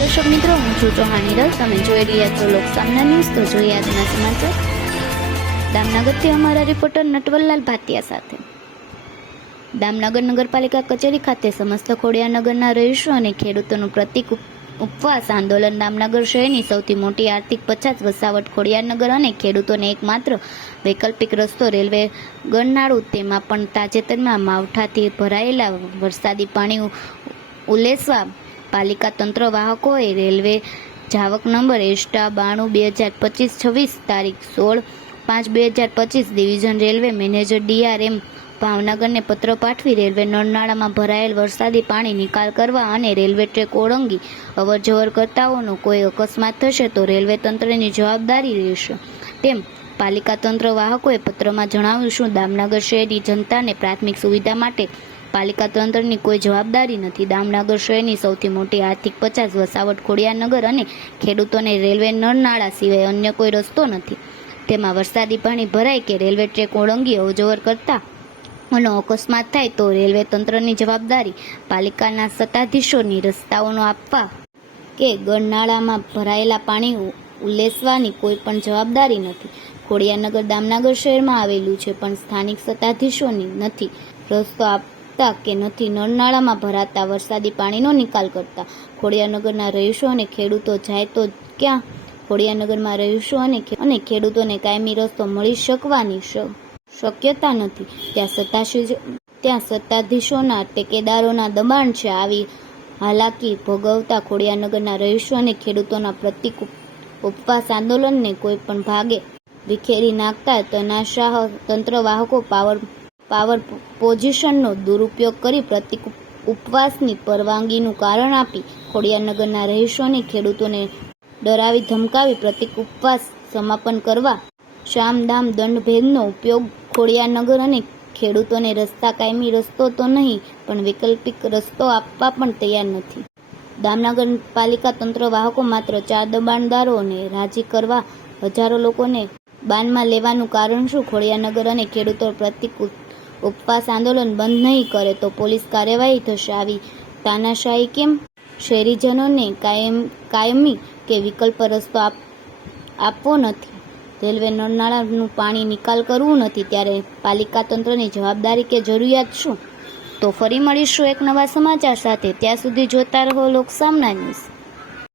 દર્શક મિત્રો, હું છું ચૌહાણ રલ તમે જોઈ રહ્યા છો લોકસામના ન્યૂઝ. તો જોઈએ આજના સમાચાર. દામનગરથી અમારા રિપોર્ટર નટવરલાલ ભાતિયા સાથે. દામનગર નગરપાલિકા કચેરી ખાતે સમસ્ત ખોડિયાનગરના રહીશો અને ખેડૂતોનું પ્રતિક ઉપવાસ આંદોલન દામનગર શહેરની સૌથી મોટી આર્થિક પછાત વસાવટ ખોડિયારનગર અને ખેડૂતોને એકમાત્ર વૈકલ્પિક રસ્તો રેલવે ગરનાળું. તેમાં પણ તાજેતરમાં માવઠાથી ભરાયેલા વરસાદી પાણી ઉલેસવા પાલિકા તંત્ર વાહકોએ રેલવે જાવક નંબર એસ્ટા બાણું બે હજાર પચીસ છવ્વીસ તારીખ સોળ પાંચ બે હજાર પચીસ ડિવિઝન રેલવે મેનેજર ડીઆરએમ ભાવનગરને પત્ર પાઠવી રેલવે નળનાળામાં ભરાયેલ વરસાદી પાણી નિકાલ કરવા અને રેલવે ટ્રેક ઓળંગી અવરજવર કરતાઓનો કોઈ અકસ્માત થશે તો રેલવે તંત્રની જવાબદારી રહેશે. તેમ પાલિકા તંત્ર વાહકોએ પત્રમાં જણાવ્યું શું, દામનગર શહેરની જનતાને પ્રાથમિક સુવિધા માટે પાલિકા તંત્રની કોઈ જવાબદારી નથી. દામનગર શહેરની સૌથી મોટી આર્થિક પચાસ વસાવટ ખોડિયાનગર અને ખેડૂતોને રેલવે નળનાળા સિવાય અન્ય કોઈ રસ્તો નથી. તેમાં વરસાદી પાણી ભરાય કે રેલવે ટ્રેક ઓળંગી અવજવર કરતા નો અકસ્માત થાય તો રેલવે તંત્રની જવાબદારી પાલિકાના સત્તાધીશોની રસ્તાઓનો આપવા કે ગળનાળામાં ભરાયેલા પાણી ઉલ્લેસવાની કોઈ પણ જવાબદારી નથી. ખોડિયાનગર દામનગર શહેરમાં આવેલું છે પણ સ્થાનિક સત્તાધીશોની નથી. રસ્તો આપતા કે નથી? નળનાળામાં ભરાતા વરસાદી પાણીનો નિકાલ કરતા. ખોડિયાનગરના રહીશો અને ખેડૂતો જાય તો ક્યાં? ખોડિયાનગરમાં રહીશો અને ખેડૂતોને કાયમી રસ્તો મળી શકવાની શક્યતા નથી. ત્યાં સત્તાશી ત્યાં સત્તાધીશોના ટેકેદારોના દબાણ છે. આવી હાલાકી ભોગવતા ખોડિયાનગરના રહીશો અને ખેડૂતોના પ્રતિક ઉપ- ઉપવાસ આંદોલનને કોઈ પણ ભાગે વિખેરી નાખતા તનાશાહ તંત્ર વાહકો પાવર પાવર પોઝિશનનો દુરુપયોગ કરી પ્રતિક ઉપ- ઉપવાસની પરવાનગીનું કારણ આપી ખોડિયાનગરના રહીશોને ખેડૂતોને ડરાવી ધમકાવી પ્રતિક ઉપવાસ સમાપન કરવા શામદામ દંડ ભેદનો ઉપયોગ ખોડિયાનગર અને ખેડૂતોને રસ્તા કાયમી રસ્તો તો નહીં, પણ વૈકલ્પિક રસ્તો આપવા પણ તૈયાર નથી. દામનગર પાલિકા તંત્ર વાહકો માત્ર ચાર દબાણદારોને રાજી કરવા હજારો લોકોને બાનમાં લેવાનું કારણ શું? ખોડિયાનગર અને ખેડૂતો પ્રતિક ઉપવાસ આંદોલન બંધ નહીં કરે તો પોલીસ કાર્યવાહી થશે. આવી તાનાશાહી કેમ? શહેરીજનોને કાયમ, કાયમી કે વિકલ્પ રસ્તો આપ, આપવો નથી. રેલવે નળનાળાનું પાણી નિકાલ કરવું નથી ત્યારે પાલિકા તંત્રની જવાબદારી કે જરૂરિયાત શું? તો ફરી મળીશું એક નવા સમાચાર સાથે. ત્યાં સુધી જોતા રહો લોકસામના ન્યૂઝ.